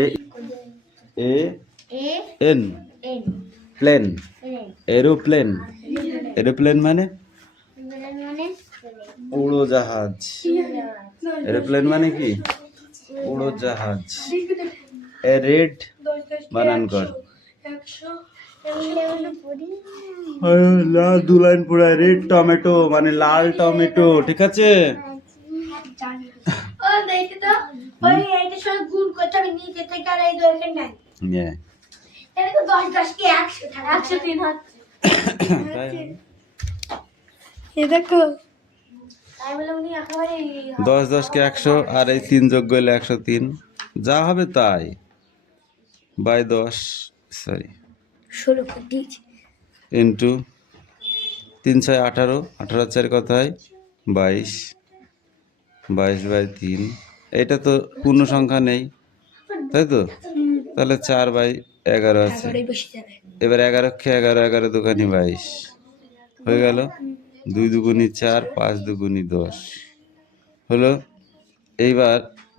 A a an plane, aeroplane. Aeroplane মানে উড়োজাহাজ। Aeroplane মানে কি? উড়োজাহাজ। এ রেড বানান কর। লাল 2 লাইন পুরা। রেড টমেটো মানে লাল টমেটো, ঠিক আছে? দেখো 10 10 কে 100 আর এই 3 যোগ করলে 103, যা হবে তাই বাই 10 সরি 16 ইন্টু 3 6 18, 18 4 কত হয়? 22, 22 বাই 3। এটা তো পূর্ণ সংখ্যা নেই, তাই তো? তাহলে 4 বাই 11 আছে। এবার 11 কে 11, 11 দুগুণে 22 হয়ে গেল। 2 দুগুণে 4, 5 দুগুণে 10 হলো। এইবার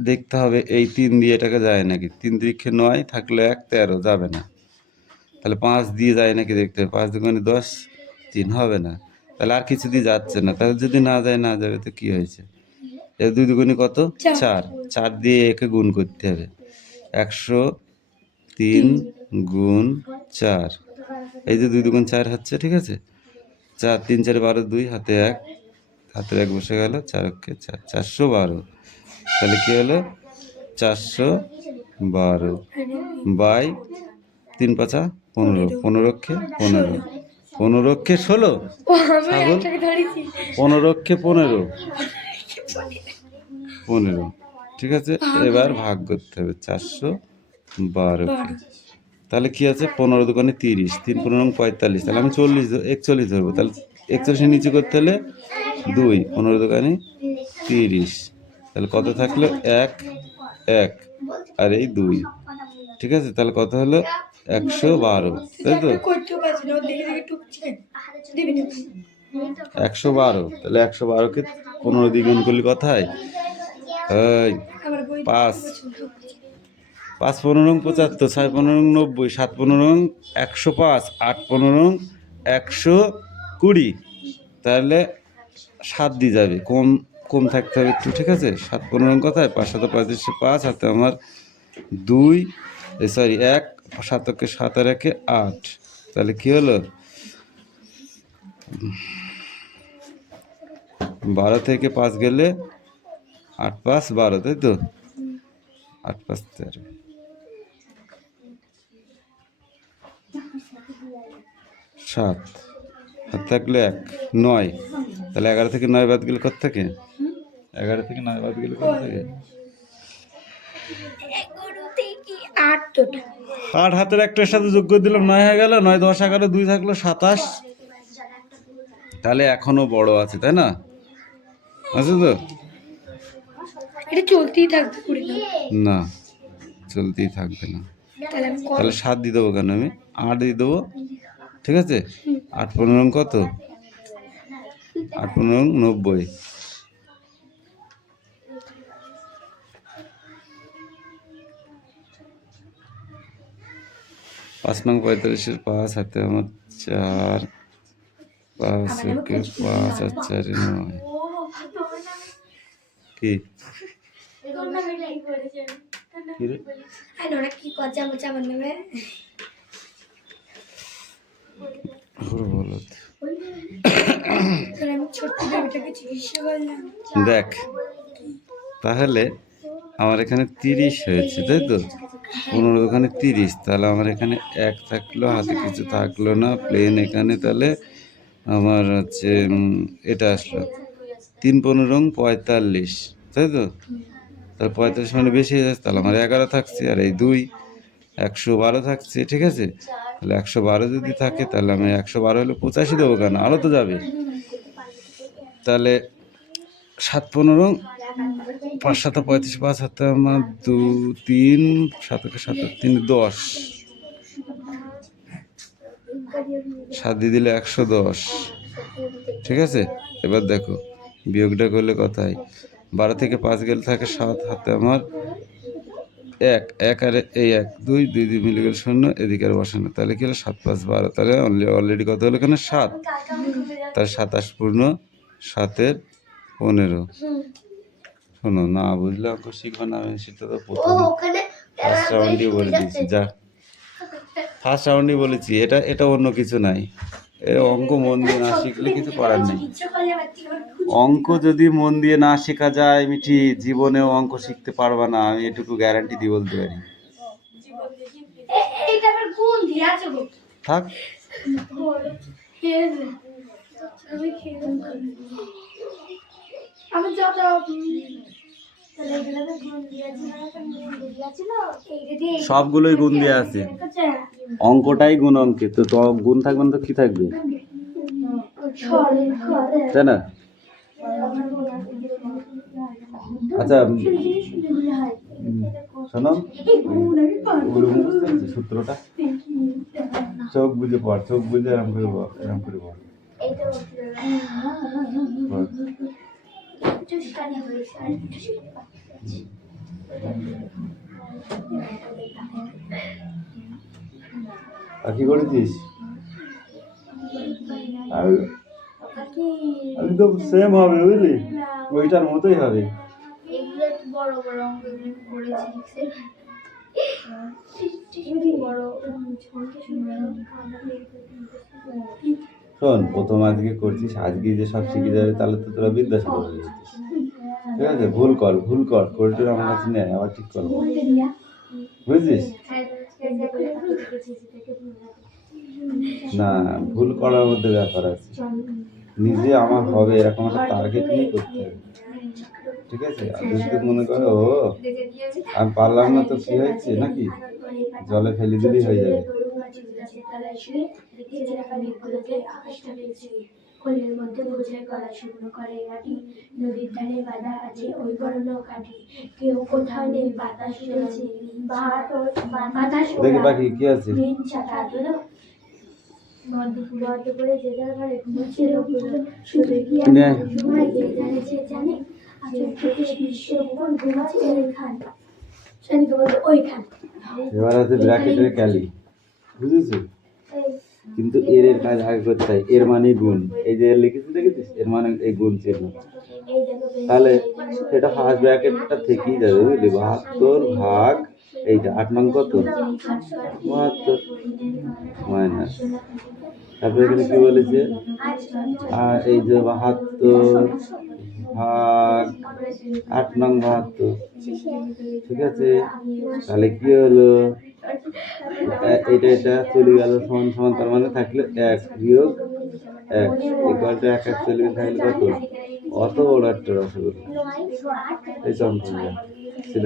দেখতে হবে এই 3 দিয়ে এটাকে যায় নাকি। 3 3 9 থাকলে 1 13 যাবে না। তাহলে 5 দিয়ে যায় নাকি দেখতে হবে। 5 দুগুণে 10, 3 হবে না। তাহলে আর কিছু দিয়ে যাচ্ছে না। তাহলে যদি না যায় না যাবে তো কি হয়েছে? এর 2 দুগুণে কত? 4। 4 দিয়ে একে গুণ করতে হবে। 103 গুণ 4, এই যে 2 দুগুণ 4 হচ্ছে, ঠিক আছে? 4 3 4 12, 2 হাতে 1, হাতের 1 বসে গেল। 4 কে 4, 412। তাহলে কি হলো? 412 বাই 3 5 15, 15 কে 15, 15 কে 16, 15 কে 15, 15, ঠিক আছে? এবার ভাগ করতে হবে 412 কে। তাহলে কি আছে? 15 দুগুণে 30, 3 15 45, তাহলে আমি 41 ধরবো। তাহলে 41 এর নিচে করতে হলে 2, 15 দুগুণে 30, তাহলে কত থাকলো? 1 1 আর এই 2, ঠিক আছে? তাহলে কত হলো? 112, তাই তো? 112, তাহলে 112 কে 15 দিয়ে গুণ করলে কত হয়? 5 5 15 75, 6 15 90, 7 15 105, 8 15 120, তাহলে 7 দিয়ে যাবে, কম কম থাকতে হবে একটু, ঠিক আছে? 7 15 কোথায়? 5 7 35, 5 হাতে আমার 2 সরি 1, 7 কে 7 আর 1 8, তাহলে কি হলো? 12 থেকে 5 গেলে 8 5 12, তাই তো? 8 5 13, 7 হাত থাকলে 1 9, তাহলে 11 থেকে 9 বাদ গেলে কত থাকে? 11 থেকে 9 বাদ গেলে কত থাকে? 8 হাতের একটার সাথে যোগ করে দিলাম, 9 হয়ে গেল। 9 10 11, 2 থাকলো 27, তাহলে এখনো বড় আছে, তাই না? আছে তো? এটা চলতেই থাকবে না, চলতেই থাকবে না। তাহলে 7 দিয়ে দেবো কেন? আমি 8 দিয়ে দেবো, ঠিক আছে? 8 15 কত? 8 15 90, 5 নং 45, 5 হাতে আমার 4, 5 একে 5 আর 4 9, কি দেখ, তাহলে আমার এখানে 30 হয়েছে, তাই তো? 15 ওখানে 30, তাহলে আমার এখানে 1 থাকলো, হাতে কিছু থাকলো না, প্লেন এখানে। তাহলে আমার হচ্ছে এটা আসলো 3 15 45, তাই তো? তাহলে 45 মানে বেশি হয়ে যাচ্ছে, তাহলে আমার 11 থাকছে, আর এই 2 112 থাকছে, ঠিক আছে? তাহলে 112 যদি থাকে, তাহলে আমি 112 হলে 85 দেবো কেন? আরও তো যাবে। তাহলে 7 15, 5 7 35, 5 হাতে আমার 2 3, 7 7 3 10, 7 দিয়ে দিলে 110, ঠিক আছে? এবার দেখো বিয়োগটা করলে কত হয়? 12 থেকে 5 গেলে থাকে 7, হাতে আমার 1, 1 আর এই 1, 2, 2 2 মিলে গেল 0, এদিকে আর বসানো, তাহলে কি হলো 7 5 12, তাহলে অলরেডি কত হলো এখানে 7, তার 27 পূর্ণ 7-এর 15। শোনো, না বুঝলে অঙ্ক শিখবে না, আমি সেটা তো প্রথম ফার্স্ট রাউন্ডই বলে দিয়েছি, যা ফার্স্ট রাউন্ডই বলেছি, এটা অন্য কিছু নাই। অঙ্ক মন দিয়ে না শিখলে কিছু করার নেই। অঙ্ক যদি মন দিয়ে না শেখা যায় মিঠি, জীবনেও অঙ্ক শিখতে পারবা না, আমি এটুকু গ্যারান্টি দিয়ে বলতে পারি। থাক, সবগুলোই গুণ দিয়ে আছে, অঙ্কটাই গুণ অঙ্কে, তো গুণ থাকবে না তো কি থাকবে, তাই না? আচ্ছা শোনো, সূত্রটা চোখ বুঝে পড়, চোখ বুঝে এরম করে পড়, এরম করে পড়। আর কি করেছিস? একদম সেম হবে বুঝলি, ওইটার মতোই হবে। শোন, প্রথম আজকে করছিস, আজকে যে সব শিখে যাবে তাহলে তো তোরা বিদ্যাসাগর হয়ে যাচ্ছিস। ঠিক আছে, ভুল কর করে আমার কাছে নেয়, আবার ঠিক কর, বুঝছিস? না, ভুল করার মধ্যে ব্যাপার আছে, নিজে আমার হবে এরকম একটা টার্গেট নিয়ে করতে হবে। ঠিক আছে, আর যদি মনে করো ও আমি পারলাম না তো কি হয়েছে নাকি, জলে ফেলে দিলেই হয়ে যাবে। কোলের মধ্যে বোঝে গলা শুকনো করে কাটি, নদীর ধারে বাঁধা আছে ওই বড় নৌকাটি, কেউ কোথাও নেই বাতাস উড়েছে, বাতাস দেখি বাকি কি আছে, চাকা দিল করে যে যার ঘরে ঘুমোচ্ছিল, শুধু কি জানে জানে এবার আছে ব্র্যাকেটের ক্যালি, বুঝেছো? কিন্তু এর কাজ আগে করতে হয়, এর মানে গুণ, এই যে লিখেছি দেখেছিস, এর মানে এই গুণ চিহ্ন, তাহলে এটা ফার্স্ট ব্র্যাকেটটা থেকেই যাবে বুঝলি, 72 ভাগ এইটা 8 নং কত 72 মাইনাস, তারপরে এখানে কি বলেছে, আর এই যে 72 ভাগ 8 নং 72, ঠিক আছে, তাহলে কি হলো, এটা চলে গেল সমান সমান, তার মানে থাকলে 1 বিয়োগ 1 ইকুয়াল টু 1 চলে গেলে থাকলে কত, অত বড় একটা রসগোল্লা, এই তো অঙ্ক ছিল।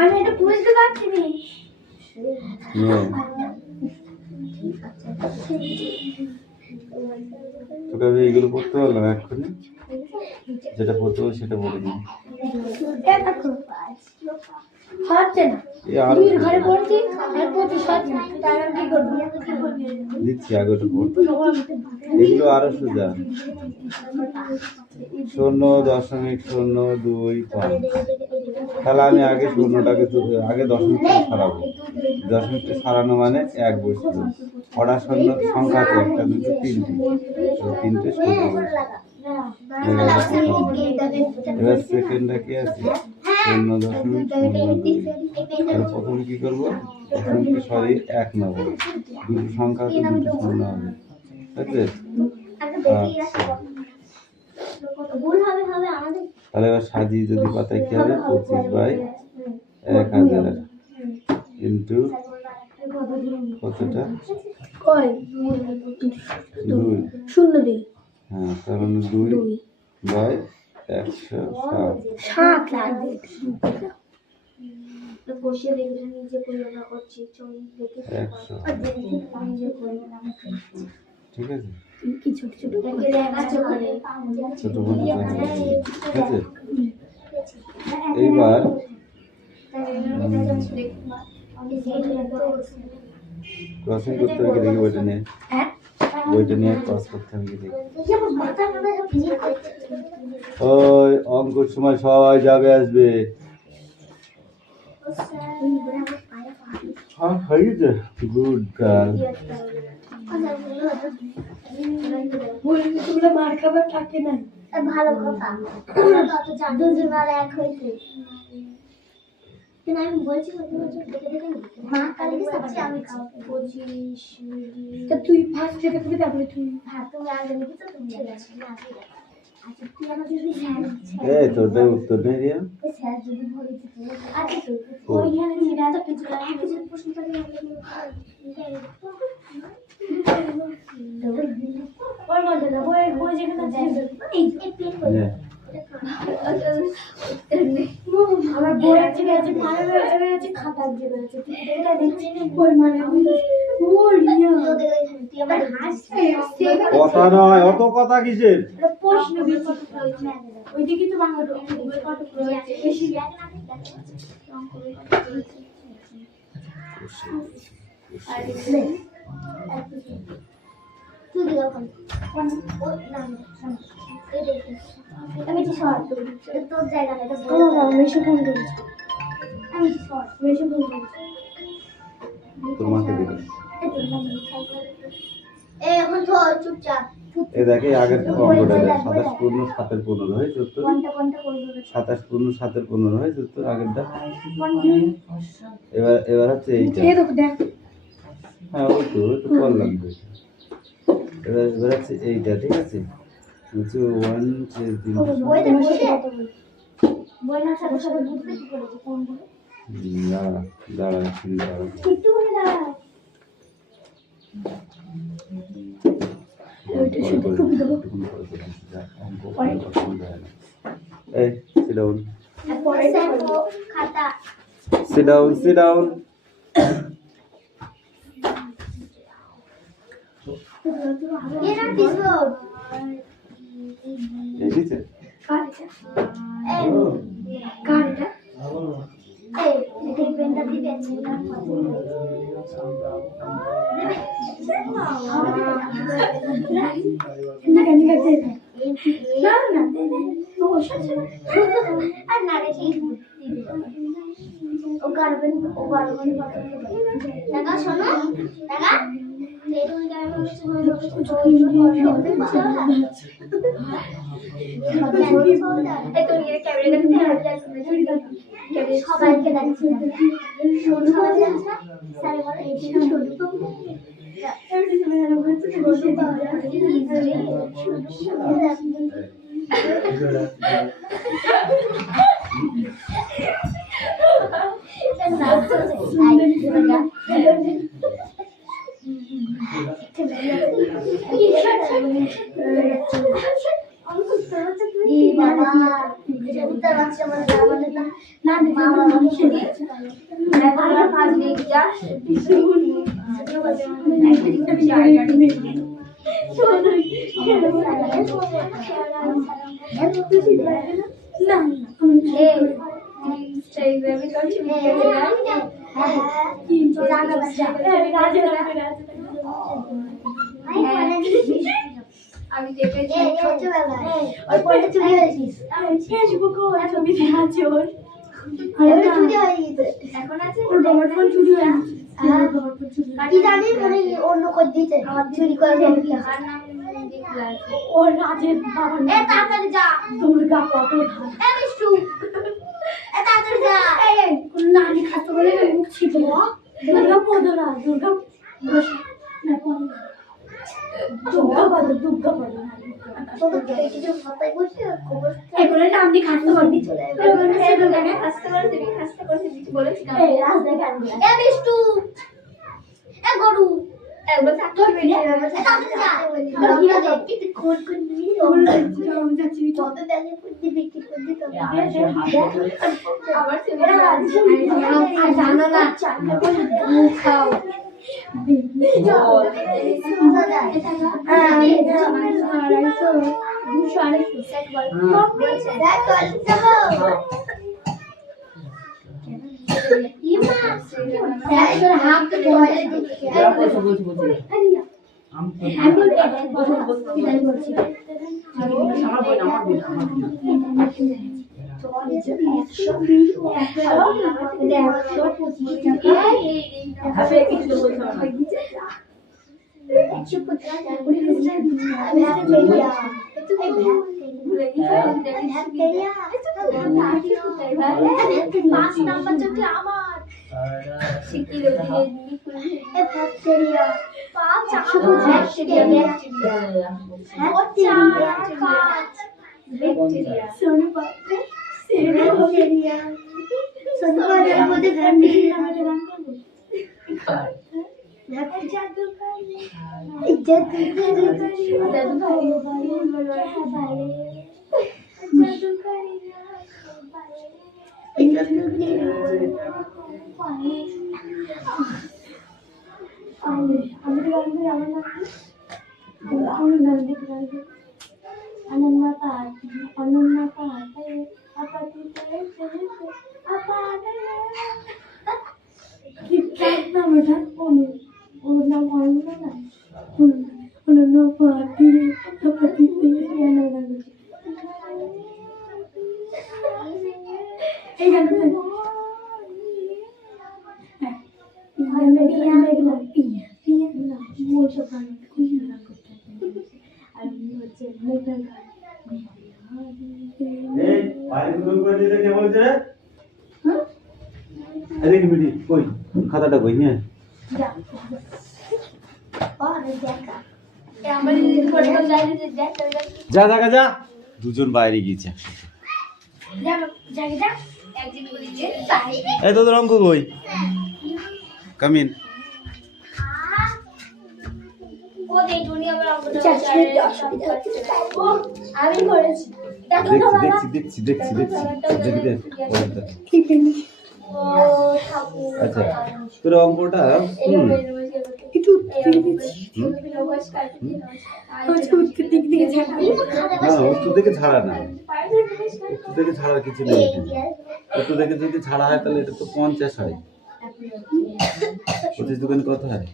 আমি এটা বুঝতে পারছি না, তোকে আমি এইগুলো পড়তে পারলাম এক্ষুনি, যেটা পড়তে হবে সেটা বলে দিই। দিচ্ছি আগে ওটা পড়তে, এগুলো আরো সোজা, 0.025, তাহলে আমি আগে শূন্যটাকে আগে দশমিকটা সরাবো, দশমিকটা সরানো মানে 1 বসলো, কটা শূন্য সংখ্যা আছে, 1 2 3 তিনটে শূন্য বসলো, এবার সেকেন্ডটা কি আছে 0.02, প্রথমে কি করবো, দশমিকটা সরিয়ে 1 নেবো, দুটো সংখ্যা আছে দুটো শূন্য হবে, ঠিক আছে। তাহলে এবার সাজিয়ে যদি পাতায় কি হবে, 25/1000 ইন্টু কতটা 2, হ্যাঁ, কারণ 2/160, বসে দেখে নিজে পরিমাণ করছি ছবি দেখে 100 নিজে পরিমাণ ঠিক আছে কি ছোট ছোট দেখে দেখাচ্ছে করে ছোট বড় ঠিক আছে এইবার ক্রসিং করতে হবে কি দেখি বইটা নিয়ে বইটা নিয়ে ক্রস করতে হবে কি দেখি ওই অঙ্কের সময় সবাই যাবে আসবে হ্যাঁ হয়ে গেছে গুড গার্ল তোমরা মার খাবার থাকে না ভালো কথা দুজন আর এক হয়েছে কিন্তু আমি বলছি দেখে দেখে মা কালকে সবচেয়ে আমি খাওয়াতে 25 তা তুই ফার্স্ট থেকে তুমি তারপরে তুই হ্যাঁ তুমি আগে লিখি তো তুমি ঠিক আছে না আচ্ছা তুই আমার যদি এই তোটা উত্তর নেই রিয়া স্যার যদি বলে দিতে আচ্ছা তো ওইখানে ছিল তো কিছু না কিছু প্রশ্ন করে ওর মধ্যে না ওই যেখানে এই পেন করে আমার বই আছে মানে আছে খাতা আছে এটা দেখছি বই মানে কথা নয় অত কথা কিসের প্রশ্ন ওইদিকে তো বাংলা বেশি আমি তোর জায়গা তোর মাকে দিবি এখন ধর চুপচাপ এই দেখে আগের অঙ্কটা দেখ 27 পূর্ণ 7 এর 15 হয় 74 কোনটা করব 27 পূর্ণ 7 এর 15 হয় 74 আগেরটা এবার হচ্ছে এইটা এই দেখো দেখ হ্যাঁ ওই তো করলাম তো এবার হচ্ছে এইটা ঠিক আছে হচ্ছে 1 বই দে বই না সাথে সাথে বুঝতে কি করেছে কোন বলে দাঁড়া একটু বলে দাঁড়া ওইটা শুধু টুপি দেবো এই sit down পরে খাতা sit down এরা দিছো এই দিছে কাটটা এই কাটটা এই দেখি পেনটা দিবে সবাইকে ডাকছি আমি দেখেছি ছোটবেলায় ওই পড়তে চলে গেছিস আমি ফেসবুকে ওই ছবি দেখাচ্ছি ওর আরে চুরি হয়ে গেছে এখন আছে ওর বাবার ফোন চুরি হয়ে গেছে কি জানি মানে অন্য কই দিতে আমার চুরি করে দেবে আর নাম দেখলাম ওর রাজের বাবা এ তাড়াতাড়ি যা দুর্গা কত এ বিষ্টু এ তাড়াতাড়ি যা এই কোন নানি খাতো বলে মুখ ছিল দুর্গা পদরা দুর্গা বসে না কোন দুর্গা পদ এগুলো নাম দিয়ে খাসতে পারবি চলে খাসতে পারবি বলেছিলাম গরু একবার চাকরি বেরিয়ে যাবে কোন কোন নিয়ে যাচ্ছি কত দালে ফুটি বিক্রি করে দিত আবার জানো না খাও খাতাটা কই হ্যাঁ যা দেখা যা দুজন বাইরে গিয়েছে এই তোদের অঙ্ক কই কামিন দেখছি আচ্ছা তোর অঙ্কটা উত্তর থেকে ছাড়া না উত্তর থেকে ছাড়ার কিছু নেই উত্তর থেকে যদি ছাড়া হয় তাহলে এটা তো 50 হয় 25 দোকানে কত হয়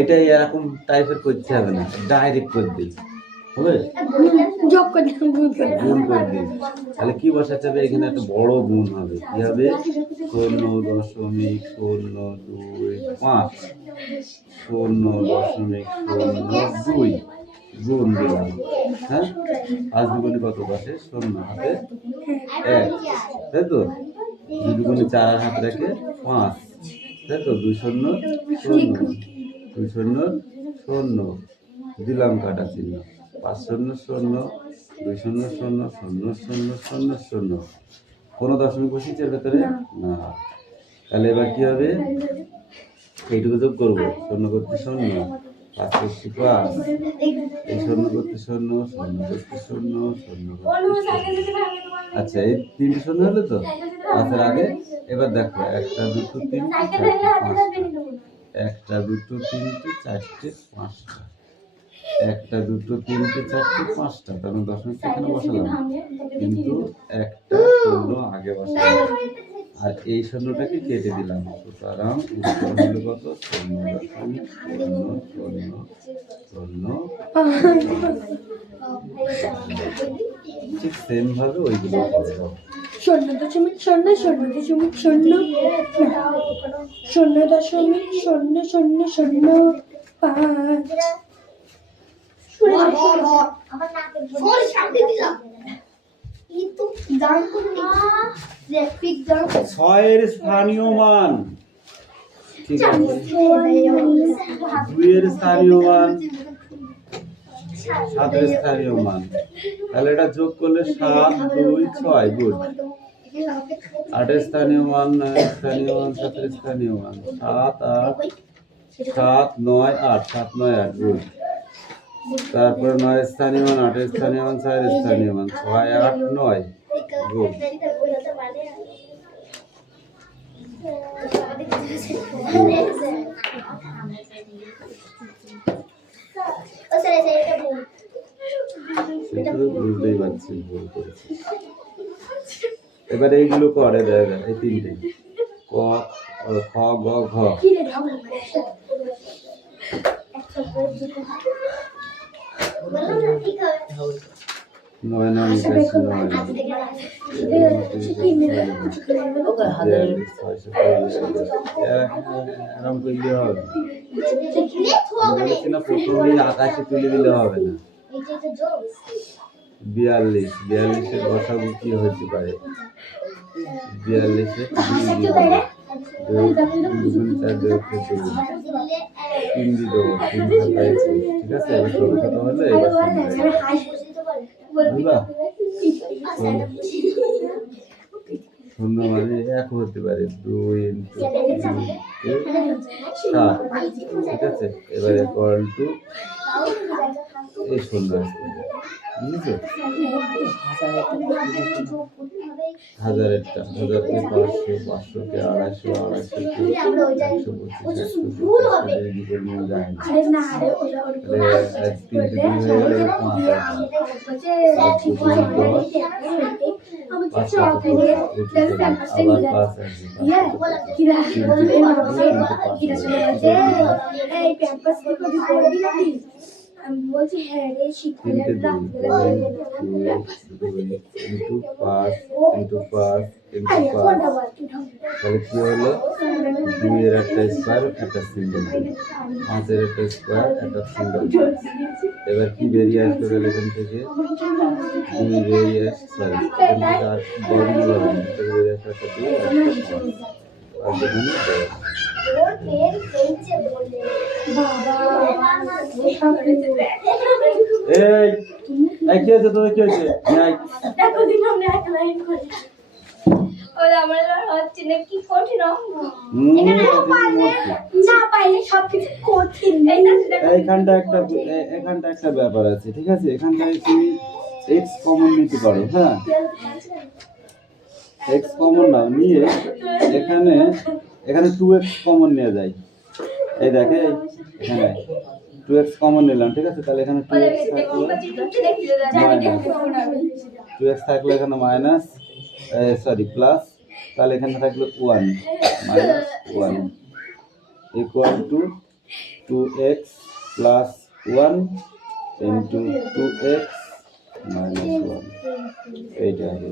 এটাই এরকম টাইপের করতে হবে না ডাইরেক্ট করে দিই হবে গুণ করে দিই তাহলে কি বসাতে হবে এখানে একটা বড় গুণ হবে কি হবে 0.025 0.002 গুণ দিলাম হ্যাঁ 5 দুগুণে কত বসে 0 হাতে 1 তাই তো 2 দুগুণে 4 হাতে রেখে 5 তাই তো 2 শূন্য 2 শূন্য 0 দিলাম কাটা চিহ্ন 5 শূন্য 0 2 শূন্য 0 0 0 0 0 কোনো দশমিক বসিয়েছে এর ভেতরে না তাহলে এবার কি হবে এইটুকু যোগ করবো 0 করতে 0 5 করতে 5 এই 0 করতে 0 0 করতে 0 0 আচ্ছা এই 3 শূন্য হলো তো আচ্ছা আগে এবার দেখো 1 2 3 1 2 3 4 5 1 2 3 4 5টা তার মানে দশমিক সেখানে বসালাম কিন্তু একটা শূন্য আগে বসালাম আর এই শূন্যটাকে কেটে দিলাম সুতরাং উত্তর হলো কত 0.0000 ঠিক সেম ভাবে ওইগুলো করবো 6 এর স্থানীয় মান ঠিক আছে 2 এর স্থানীয় মান 7 এর স্থানীয় মান তাহলে এটা যোগ করলে 7 2 6 গুড 8 এর স্থানীয় মান 9 এর স্থানীয় মান 7 এর স্থানীয় মান 7 8 7 9 8 7 9 8 গুড। তারপরে 9 স্থানীয় মান, 8 স্থানীয় মান, 4 স্থানীয় মান, 6 8 9 গুড। বুঝতেই পারছি ভুল করেছি। এবার এইগুলো করে দেয় এই তিনটে ক খ গ ঘ। 9 9 এরকম করলে হবে না, প্রথমেই আকাশে তুলে দিলে হবে না। 42 42-এর বসাবো কি হতে পারে? 42-এ 3 দিয়ে দেবো, 3 7 ঠিক আছে। এবার ছোট ছোট হলে এবার বুঝলা? শূন্য মানে 1 হতে পারে, 2 ইন্টু 7 ঠিক আছে। এবার ইকুয়াল টু এই শূন্য আসবে, বুঝেছো? 1000-এরটা 1000-কে 500, 500-কে 250, 250-কে 125 এদিকে নিয়ে যায় না। তাহলে 3 দিয়ে হয়ে গেলে 5 আমি বলছি হ্যাঁ রে শিক্ষকের ইন্টু 5 ইন্টু 5 ইন্টু 5 তাহলে কি হলো? 2-এর একটা স্কয়ার একটা সিঙ্গেল, 5-এর একটা স্কয়ার একটা সিঙ্গেল। এবার কি বেরিয়ে আসবে তাহলে এখান থেকে? 2 বেরিয়ে আসছে, সরি এখান থেকে আর বর্গমূল হবে না, এখান থেকে বেরিয়ে আসছে একটা 2 আর একটা 5 আর যেখানে এই কি হয়েছে তোদের, কি হয়েছে? এখানটা একটা ব্যাপার আছে, ঠিক আছে। এখানটায় তুমি এক্স কমন নিতে পারো, হ্যাঁ এক্স কমন নাও, নিয়ে এখানে 2x কমন নেওয়া যায়। এই দেখে এখানে 2x কমন নিলাম, ঠিক আছে। তাহলে এখানে 2x থাকলো এখানে মাইনাস, সরি প্লাস, তাহলে এখানে থাকলো 1 minus 1 equal to 2x plus 1 into 2x minus 1। এইটা হবে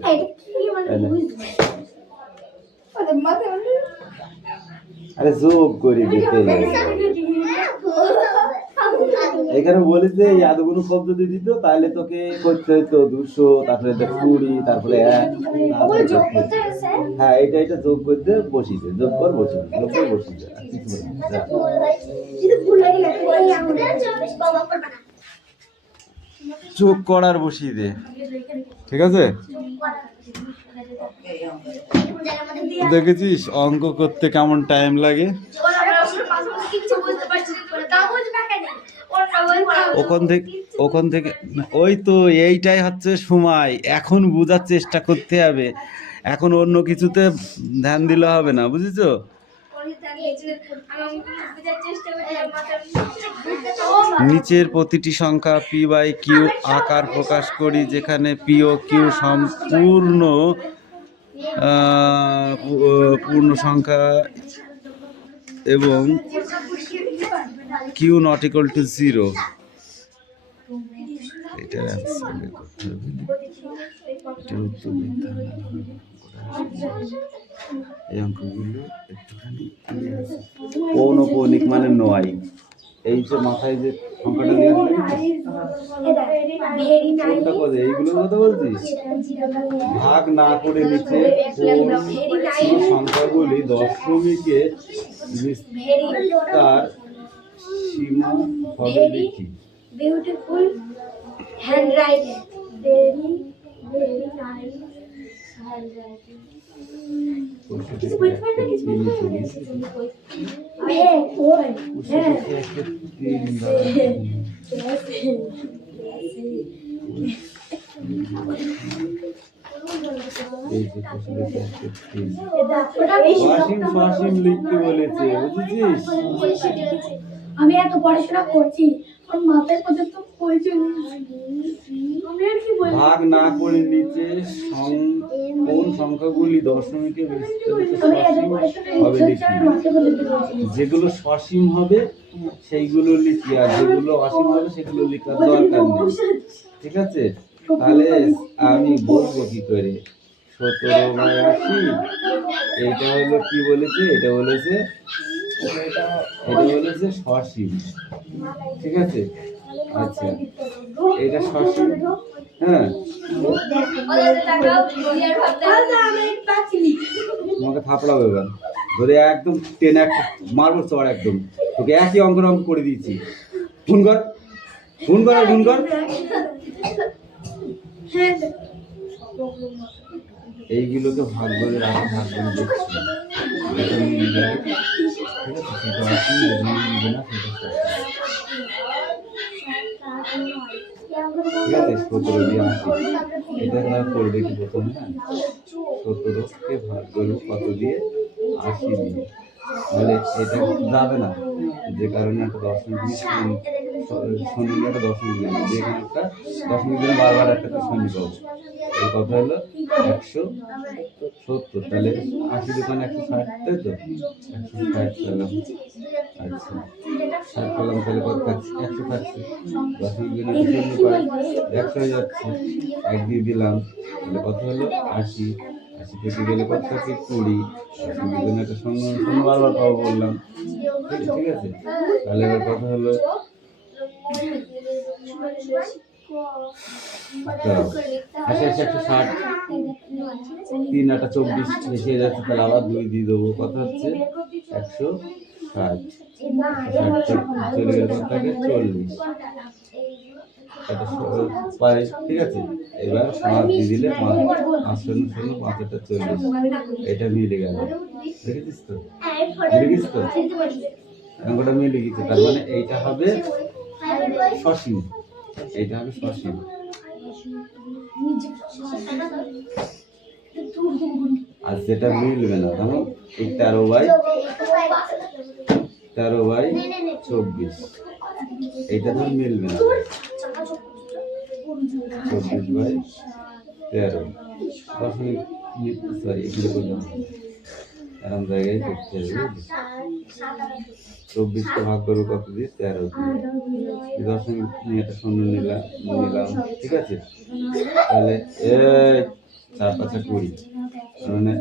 আরে যোগ করি দিতে। এখানে বলিস যে এতগুলো শব্দ যদি দিত তাহলে তোকে করতে হইতো 200, তারপরে 20, তারপরে 1। হ্যাঁ এটা যোগ করতে বসিতে, যোগ কর বসিতে, যোগ কর বসিতে, আর কিছু না। যোগ করার বসিয়ে দে, ঠিক আছে। দেখেছিস অঙ্ক করতে কেমন টাইম লাগে? ওখান থেকে ওই তো এইটাই হচ্ছে সময়, এখন বোঝার চেষ্টা করতে হবে, এখন অন্য কিছুতে ধ্যান দিলে হবে না, বুঝেছো? নিচের প্রতিটি সংখ্যা পি বাই কিউ আকার প্রকাশ করি, যেখানে পি ও কিউ সম্পূর্ণ পূর্ণ সংখ্যা এবং কিউ নট ইকুয়াল টু 0। এটার অ্যান্সার বের করতে হবে, এটার উত্তর দিতে হবে। এই অঙ্কগুলো একটুখানি পৌনঃপুনিক মানে 9, এই যে মাথায় যে সংখ্যাটা দিয়ে এইগুলোর কথা বলছিস। ভাগ না করে নিচে কোন সংখ্যাগুলি দশমিকে বিস্তার সীমা হবে দেখি। Beautiful handwriting. Very nice handwriting. কিছু বলতে পারি না, কিছু বলতে পারি না। হ্যাঁ ওই হ্যাঁ লিখতে বলেছে, বুঝেছিস? আমি এত পড়াশোনা করছি আমার মাথায় পর্যন্ত ভাগ না করে নিচে কোন সংখ্যাগুলি দশমিকে বিস্তারিত সসীম হবে লিখি। যেগুলো সসীম হবে সেইগুলো লিখি, আর যেগুলো অসীম হবে সেগুলো লেখার দরকার নেই। ঠিক আছে? তাহলে আমি বলবো কি করে 17/80? এইটা হলো কি বলেছে? এটা বলেছে সসীম। ঠিক আছে? আচ্ছা, এটা সসীম। হ্যাঁ, তোমাকে থাপড়াবো এবার ধরে একদম টেনে একটা মারবো চড় একদম। তোকে একই অঙ্ক করে দিয়েছি। ফোন কর। এইগুলোকে ভাগ করে রাখা, ভাগ করে দিচ্ছি। এটা মিলে যাবে। ঠিক আছে? সেটা আসি, মিলবে না সেটা। ঠিক আছে? 17 দিয়ে 80। এটা আমরা করবে কি প্রথমে? হ্যাঁ, 17কে ভাগ করবো কত দিয়ে? 80 দিয়ে। তাহলে এটা যাবে না, যে কারণে একটা দশমিক শূন্য একটা দশমিক দিলাম, যে এখানে একটা দশমিক দিলে বারবার একটা শূন্য পাবো। এই কথা হলো 170। তাহলে 80 দোকানে 160, তাই তো? 160 পেলাম। আচ্ছা, 60 পেলাম, তাহলে কত থাকছে? 100 থাকছে। দশমিক দিনে শূন্য পাই, 100 হয়ে যাচ্ছে। 1 দিয়ে দিলাম, তাহলে কত হলো? 80। 80 থেকে গেলে কত থাকে? 20। একটা শূন্য বারবার পাবো বললাম। ঠিক আছে? তাহলে এবার কথা হলো 160। 3 8 24 এসে যাচ্ছে, তাহলে আবার 2 দিয়ে দেবো। কত হচ্ছে? 160। 60 চলে গেলে কত থাকে? 40। এটা পাই। ঠিক আছে? এবার 5 দিয়ে দিলে 5 শূন্য 5 40। এটা মিলে গেল। দেখেছিস তো? অঙ্কটা মিলে গেছে। তার মানে এইটা হবে সসীম। এইটা হবে সসীম। আর যেটা মিলবে না, ধরো 13/24, এইটা ধর মিলবে না। 24/13 দশমিক, সরি এগুলো করলাম এরকম জায়গায় করতে হবে। 24কে ভাগ করবো কত দিয়ে? 13 দিয়ে। দশমিক নিয়ে একটা শূন্য নিলাম। ঠিক আছে? তাহলে 4 5 20, মানে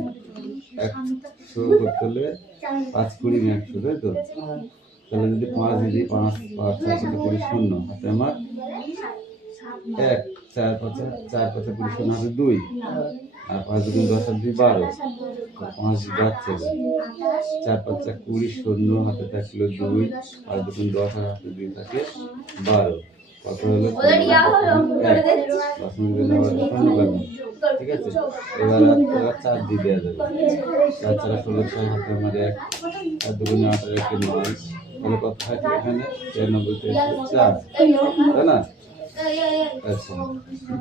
100 করতে হলে 5 20 100, তাই তো? তাহলে যদি 5 দিই, 5 5 4 5 20 শূন্য হাতে আমার 1, 4 5 20 শূন্য হাতে 2, আর 5 2 10 আর 2 12, 5 যাচ্ছে। 4 5 20 শূন্য হাতে থাকলো 2, আর 2 10 আর হাতে 2 থাকে 12। কত হলো? 1। ঠিক আছে? এবার 4 দিয়ে দেওয়া যাবে। 4 4 16 হাতে আমার 1, আর 2 8 আর 1 9। তাহলে কত থাকে এখানে? 93 থেকে 4, তাই না? আচ্ছা,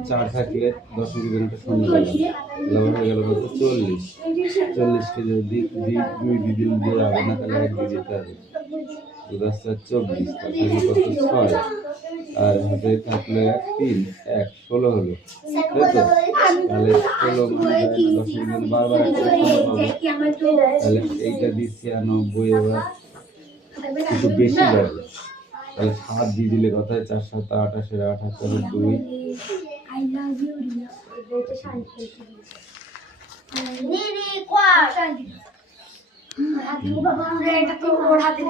4 থাকলে 10 দিকে একটা শূন্য পেলাম, তাহলে হয়ে গেল কত? 40। 40কে যদি 2 দিয়ে দিলে দিয়ে হবে না, তাহলে 1 দিয়ে দিতে হবে। 2 10 4 24, তাহলে কত? 6, আর হাতে থাকলে 1 3 1 16 হলো, তাই তো? তাহলে 16 মানে 10 দিন বারবার তাহলে এইটা দিচ্ছি 90। এবার একটু বেশি যাবে, তাহলে 7 দিয়ে দিলে কথা হয় 4 7 28 28 2। I love you, Ria. এটা তো ওর হাতে